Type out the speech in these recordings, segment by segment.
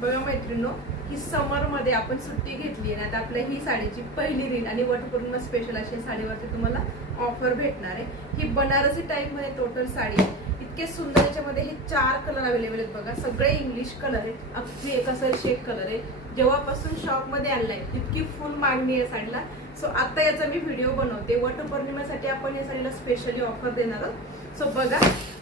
बघा मैत्रिणींनो, ही समर मध्ये आपण सुट्टी घेतली आहे ना, आपल्या ही साडीची पहिली रील आणि वटपौर्णिमा स्पेशल अशी साडीवरती तुम्हाला ऑफर भेटणार आहे। ही बनारसी टाईप मध्ये टोटल साडी आहे। इतके सुंदर याच्यामध्ये हे 4 कलर अवेलेबल आहेत बघा। सगळे इंग्लिश कलर आहेत, अगदी एक शेक कलर आहे। जेव्हापासून शॉप मध्ये आणलाय इतकी फुल मागणी आहे साडीला। सो आता याचा मी व्हिडिओ बनवते। वटपौर्णिमेसाठी आपण या साडीला स्पेशली ऑफर देणार आहोत। सो बघा,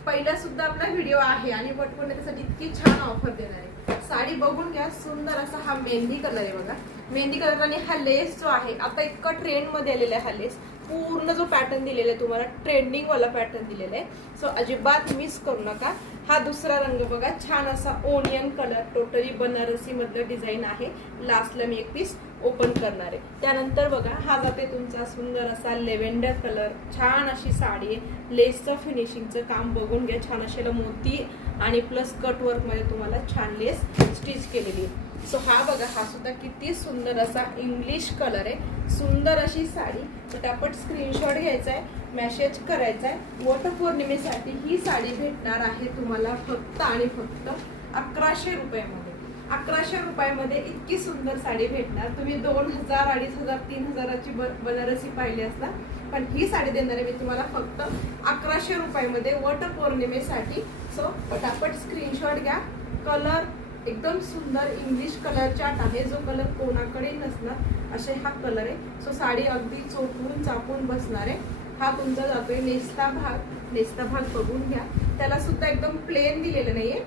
पहिला सुद्धा आपला व्हिडिओ आहे आणि वटपौर्णिमेसाठी इतकी छान ऑफर देणार आहे। साडी बघून घ्या, सुंदर असा हा मेहंदी कलर आहे बघा। मेहंदी कलर आणि हा लेस जो आहे आता इतका ट्रेंड मध्ये आलेला आहे। हा लेस पूर्ण जो पॅटर्न दिलेला आहे तुम्हाला ट्रेंडिंग वाला पॅटर्न दिलेला आहे। सो अजिबात मिस करू नका। हा दुसरा रंग बघा, छान असा ओनियन कलर, टोटली बनारसी मधलं डिझाईन आहे। लास्टला मी एक पीस ओपन करणार आहे। त्यानंतर बघा, हा जाते तुमचा सुंदर असा लेव्हेंडर कलर, छान अशी साडी आहे। लेसचं फिनिशिंगचं काम बघून घ्या, छान असेला मोती आणि प्लस कट वर्क मध्ये तुम्हाला छान लेस स्टिच केलेली आहे। सो हा बघा, हा सुद्धा किती सुंदर असा इंग्लिश कलर आहे। सुंदर अशी साडी, पटापट स्क्रीनशॉट घ्यायचा आहे, मेसेज करायचा आहे। वटपौर्णिमेसाठी ही साडी भेटणार आहे तुम्हाला फक्त आणि फक्त 1100 रुपयामध्ये। 1100 रुपयामध्ये इतकी सुंदर साडी भेटणार। तुम्ही 2000, 2500, 3000ची बनारसी पाहिली असता, पण ही साडी देणार आहे मी तुम्हाला फक्त 1100 रुपयामध्ये वटपौर्णिमेसाठी। सो पटापट स्क्रीनशॉट घ्या। कलर एकदम सुंदर इंग्लिश कलर चार्ट आहे, जो कलर कोणाकडे नसणार असे हा कलर आहे। सो साडी अगदी चोपून चापून बसणार आहे। हा तुमचा जातोय नेस्ता भाग। नेस्ता भाग बघून घ्या, त्याला सुद्धा एकदम प्लेन दिलेलं नाहीये।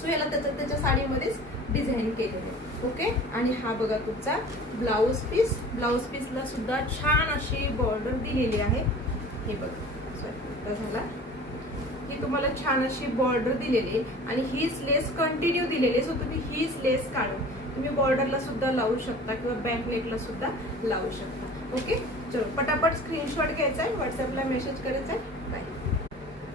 सो याला त्याच्या साडीमध्येच डिझाईन केलेलं आहे। ओके, आणि हा बघा तुमचा ब्लाउज पीस। ब्लाउज पीसला सुद्धा छान अशी बॉर्डर दिलेली आहे। हे बघा, सॉरी झाला, ही तुम्हाला छान अशी बॉर्डर दिलेली आहे आणि हीच लेस कंटिन्यू दिलेली आहे। सो तुम्ही हीच लेस काढून तुम्ही बॉर्डरला सुद्धा लावू शकता किंवा बॅक नेकला सुद्धा लावू शकता। ओके, चलो पटापट स्क्रीनशॉट घ्यायचा आहे, व्हॉट्सअपला मेसेज करायचा आहे। बाय।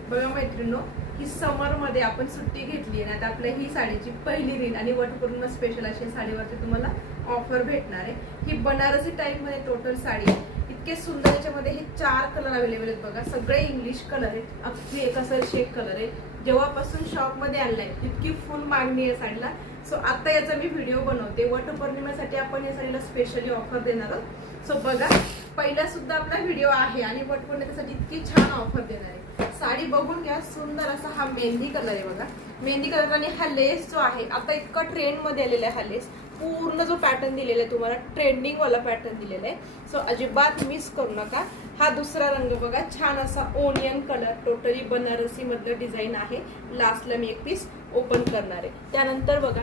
बघा मैत्रिणींनो, ही समर मध्ये आपण सुट्टी घेतली आहे ना, आपल्या ही साडीची पहिली रील आणि वटपौर्णिमा स्पेशल अशी साडीवरती तुम्हाला ऑफर भेटणार आहे। ही बनारसी टाईप मध्ये टोटल साडी आहे। इतके सुंदर याच्यामध्ये हे 4 कलर अवेलेबल आहेत बघा। सगळे इंग्लिश कलर आहेत, अगदी एक शेक कलर आहे। जेव्हापासून शॉप मध्ये आणलाय इतकी फुल मागणी आहे साडीला। सो आता याचा मी व्हिडिओ बनवते। वटपौर्णिमेसाठी आपण या साडीला स्पेशली ऑफर देणार आहोत। सो बघा, पहिला सुद्धा आपला व्हिडिओ आहे आणि वटपौर्णिमेसाठी इतकी छान ऑफर देणार आहे। साडी बघून घ्या, सुंदर असा हा मेहंदी कलर आहे बघा। मेहंदी कलर आणि हा लेस जो आहे आता इतका ट्रेंड मध्ये आलेला आहे। हा लेस पूर्ण जो पॅटर्न दिलेला आहे तुम्हाला ट्रेंडिंग वाला पॅटर्न दिलेला आहे। सो अजिबात मिस करू नका। हा दुसरा रंग बघा, छान असा ओनियन कलर, टोटली बनारसी मधलं डिझाईन आहे। लास्टला मी एक पीस ओपन करणार आहे। त्यानंतर बघा,